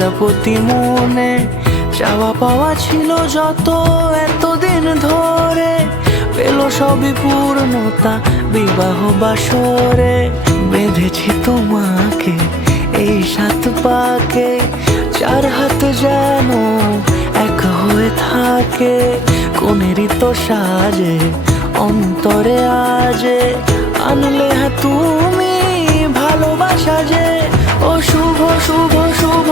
প্রজাপতি মনে চাওয়া পাওয়া ছিল যত এতদিন ধরে, পেল সবই পূর্ণতা বিবাহ বাসরে। বেঁধেছি তোমাকে এই 7 পাকে, 4 হাত যেন এক হয়ে থাকে। কোনেরই তো সাজে অন্তরে আজে আনলে তুমি ভালোবাসা যে। ও শুভ শুভ শুভ